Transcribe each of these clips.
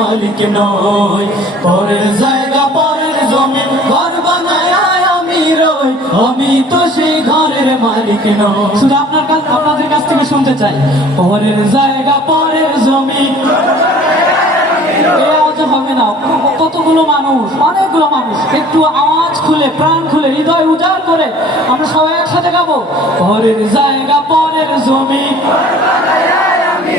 মালিক নই। পরের জায়গা, পরের জমি ঘর বানায় আমি রই। আমি তো সেই ঘরের মালিক নই। শুধু আপনার কাছ আপনাদের কাছ থেকে শুনতে চাই। পরের জায়গা, পরের জমি হবে না। কতগুলো মানুষ, অনেকগুলো মানুষ। একটু আওয়াজ খুলে, প্রাণ খুলে, হৃদয় উজাড় করে আমরা সবাই একসাথে গাবো। পরের জায়গা, পরের জমি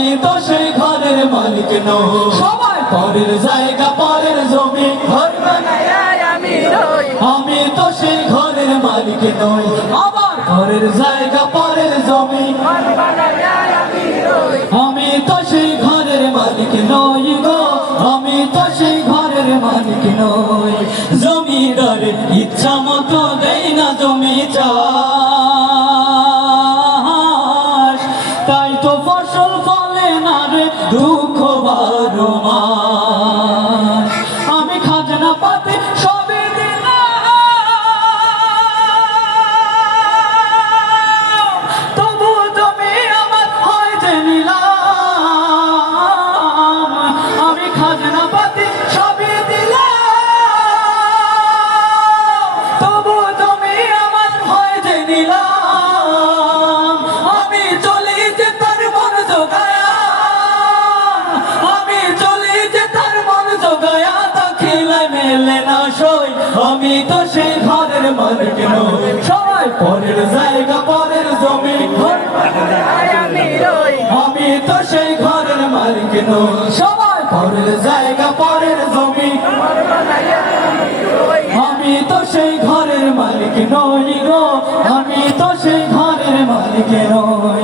আমি তো সেই ঘরের মালিক নই। সবাই পরের জায়গা পরের জমি। ঘর আমি আমি তো সেই ঘরের মালিক নই। আমার ঘরের জায়গা পরের জমি। আমি তো সেই ঘরের মালিক নই গো। আমি তো সেই ঘরের মালিক নই। জমিদারের ইচ্ছা মতো দেই না জমি চাষ। তাই তো ফসল দুঃখ বারো মাস আমি তো সেই ঘরের মালিক নই। সবাই পরের জায়গা পরের জমি আমি তো সেই ঘরের মালিক নই। সবাই পরের জায়গা পরের জমি আমি তো সেই ঘরের মালিক নই গো। আমি তো সেই ঘরের মালিক নই।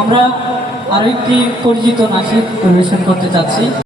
আমরা আরেকটি পরিচিত নাচের পরিবেশন করতে চাচ্ছি।